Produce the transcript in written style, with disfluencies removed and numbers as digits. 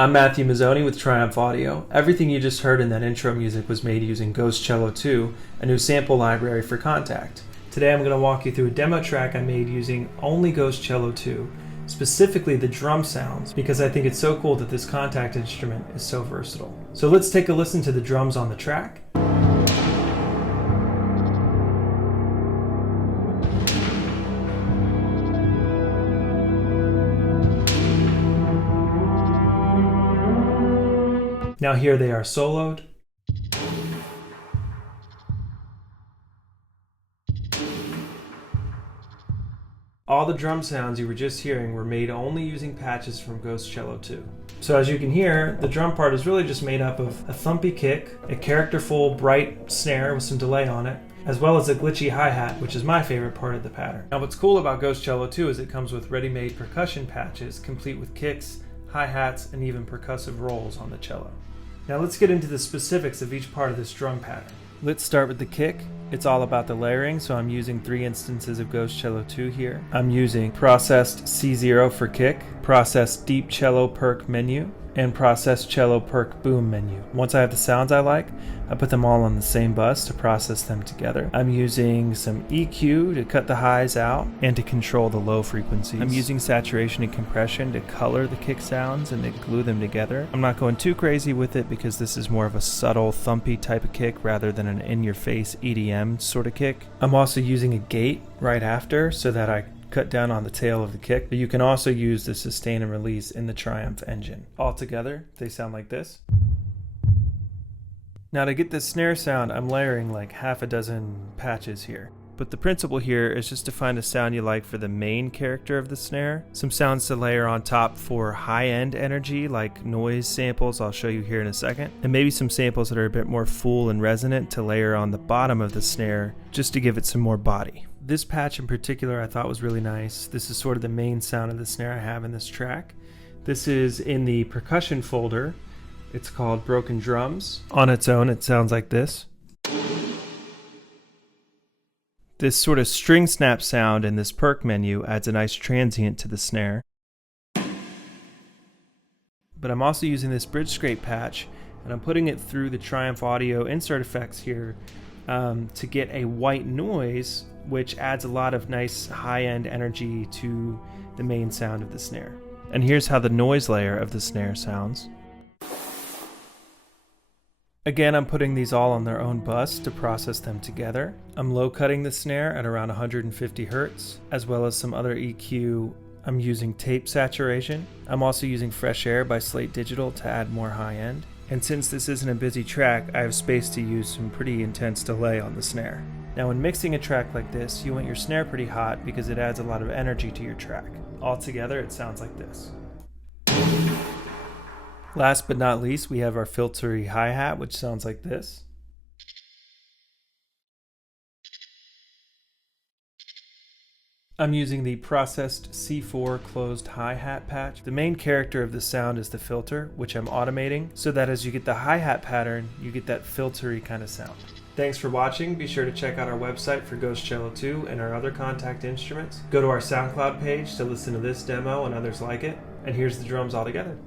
I'm Mat Mozzoni with Triumph Audio. Everything you just heard in that intro music was made using Ghost Cello 2, a new sample library for Kontakt. Today I'm going to walk you through a demo track I made using only Ghost Cello 2, specifically the drum sounds, because I think it's so cool that this Kontakt instrument is so versatile. So let's take a listen to the drums on the track. Now here they are soloed. All the drum sounds you were just hearing were made only using patches from Ghost Cello 2. So as you can hear, the drum part is really just made up of a thumpy kick, a characterful bright snare with some delay on it, as well as a glitchy hi-hat, which is my favorite part of the pattern. Now what's cool about Ghost Cello 2 is it comes with ready-made percussion patches, complete with kicks, hi-hats, and even percussive rolls on the cello. Now let's get into the specifics of each part of this drum pattern. Let's start with the kick. It's all about the layering, so I'm using 3 instances of Ghost Cello 2 here. I'm using processed C0 for kick, processed deep cello perc menu, and processed cello perc boom menu. Once I have the sounds I like, I put them all on the same bus to process them together. I'm using some EQ to cut the highs out and to control the low frequencies. I'm using saturation and compression to color the kick sounds and to glue them together. I'm not going too crazy with it because this is more of a subtle, thumpy type of kick rather than an in-your-face EDM sort of kick. I'm also using a gate right after so that I cut down on the tail of the kick, but you can also use the sustain and release in the Triumph engine. All together, they sound like this. Now to get this snare sound, I'm layering like half a dozen patches here. But the principle here is just to find a sound you like for the main character of the snare, some sounds to layer on top for high-end energy like noise samples I'll show you here in a second, and maybe some samples that are a bit more full and resonant to layer on the bottom of the snare just to give it some more body. This patch in particular I thought was really nice. This is sort of the main sound of the snare I have in this track. This is in the percussion folder. It's called Broken Drums. On its own it sounds like this. This sort of string snap sound in this perc menu adds a nice transient to the snare. But I'm also using this bridge scrape patch and I'm putting it through the Triumph Audio insert effects here to get a white noise, which adds a lot of nice high-end energy to the main sound of the snare. And here's how the noise layer of the snare sounds. Again, I'm putting these all on their own bus to process them together. I'm low cutting the snare at around 150 Hz, as well as some other EQ. I'm using tape saturation. I'm also using Fresh Air by Slate Digital to add more high end. And since this isn't a busy track, I have space to use some pretty intense delay on the snare. Now when mixing a track like this, you want your snare pretty hot because it adds a lot of energy to your track. Altogether, it sounds like this. Last but not least, we have our filtery hi-hat, which sounds like this. I'm using the processed C4 closed hi-hat patch. The main character of the sound is the filter, which I'm automating, so that as you get the hi-hat pattern, you get that filtery kind of sound. Thanks for watching. Be sure to check out our website for Ghost Cello 2 and our other Kontakt instruments. Go to our SoundCloud page to listen to this demo and others like it. And here's the drums all together.